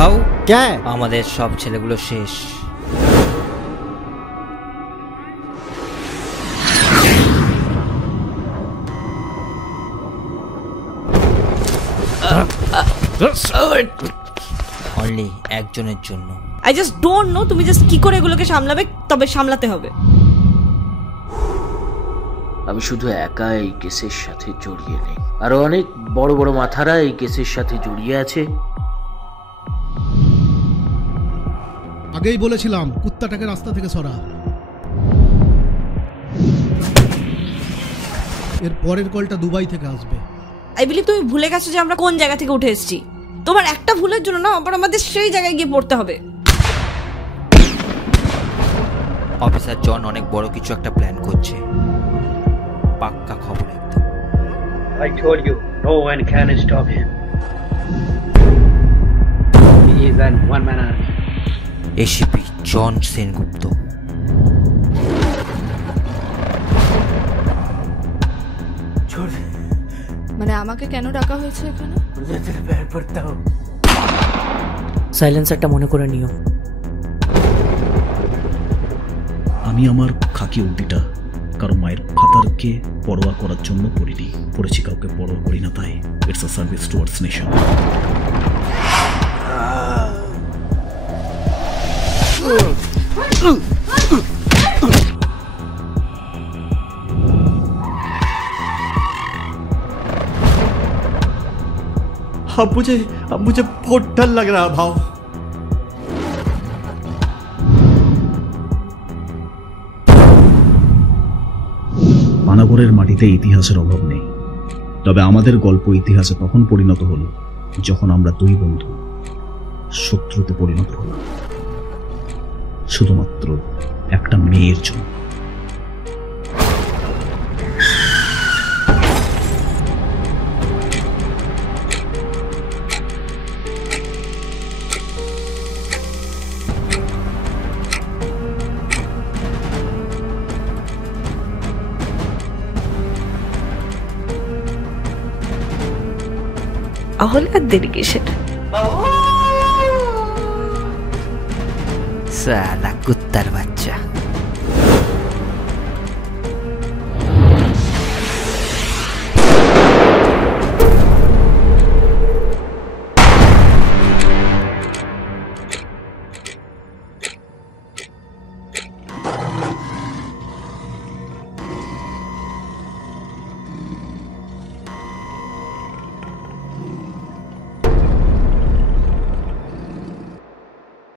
How क्या আমাদের সব ছেলেগুলো শেষ। অনলি একজনের জন্য। আই জাস্ট ডোন্ট নো তুমি জাস্ট কি করে এগুলোকে সামলাবে, তবে সামলাতে হবে। আমি শুধু একা এই কেসের সাথে জড়িয়ে নেই, আরো অনেক বড় বড় মাথারা এই কেসের সাথে জড়িয়ে আছে। আগেই বলেছিলাম কুত্তাটাকে রাস্তা থেকে সরা। এর পরের কলটা দুবাই থেকে আসবে। আই বিলিভ তুমি ভুলে গেছো যে আমরা কোন জায়গা থেকে উঠে এসেছি। তোমার একটা ভুলের জন্য না আবার আমাদের সেই জায়গায় গিয়ে পড়তে হবে। অফিসার জন অনেক বড় কিছু একটা প্ল্যান করছে, পাক্কা খবর একদম। I told you, no one can stop him. He is an one-man army. ACP John Sengupta. মানে আমাকে কেন ডাকা হয়েছে এখানে? সাইলেন্সারটা মনে করে নিও। আমি আমার খাকি উর্দিটা কারো মায়ের ফাতারকে পরোয়া করার জন্য পড়িনি, পড়েছি কাউকে পরোয়া করি না, তাই it's a service towards nation. अब मुझे बहुत डर लग रहा है भाव। পানাগড়ের মাটিতে ইতিহাসের অভাব নেই, তবে আমাদের গল্প ইতিহাসে তখন পরিণত হলো যখন আমরা দুই বন্ধু শত্রুতে পরিণত হলাম, শুধুমাত্র একটা মেয়ের জন্য। তাহলে আর দেরি কিসের? সালা কুত্তার বাচ্চা।